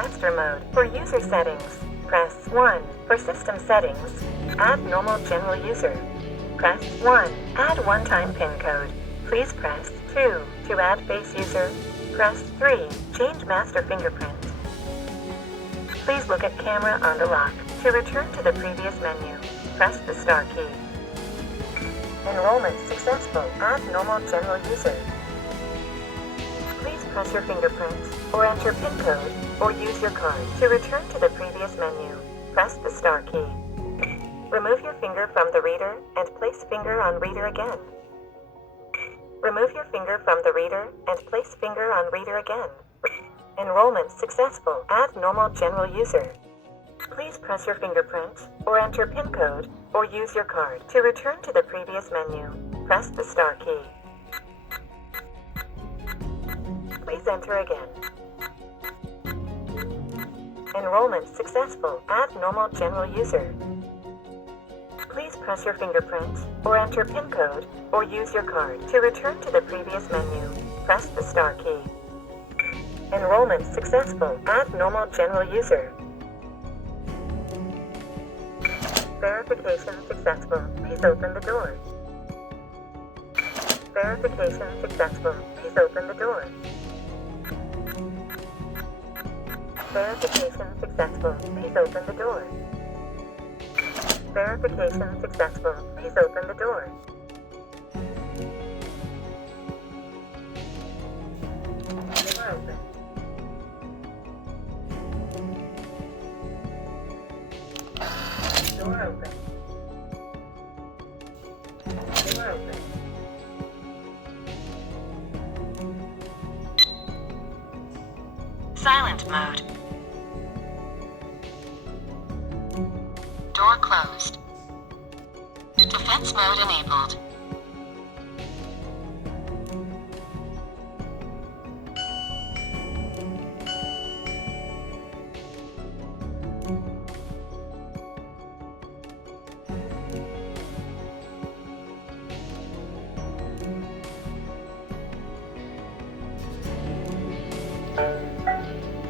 Master mode. For user settings, press 1. For system settings, add normal general user. Press 1. Add one-time PIN code. Please press 2. To add base user, press 3. Change master fingerprint. Please look at camera on the lock. To return to the previous menu, press the star key. Enrollment successful. Add normal general user. Please press your fingerprint or enter PIN code or use your card. To return to the previous menu, press the star key. Remove your finger from the reader and place finger on reader again. Remove your finger from the reader and place finger on reader again. Enrollment successful. Add normal general user. Please press your fingerprint or enter PIN code or use your card. To return to the previous menu, press the star key. Please enter again. Enrollment successful. Add normal general user. Please press your fingerprint or enter PIN code or use your card. To return to the previous menu, press the star key. Enrollment successful. Add normal general user. Verification successful. Please open the door. Verification successful. Please open the door. Verification successful. Please open the door. Verification successful. Please open the door. Door open. Door open. Door open. Silent mode. Door closed. Defense mode enabled.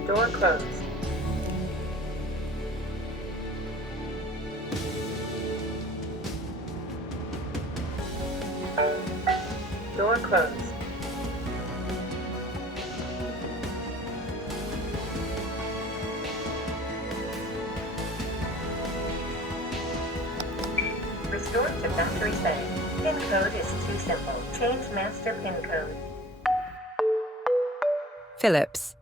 Door closed. Door closed. Restore to factory setting. PIN code is too simple. Change master PIN code. Philips.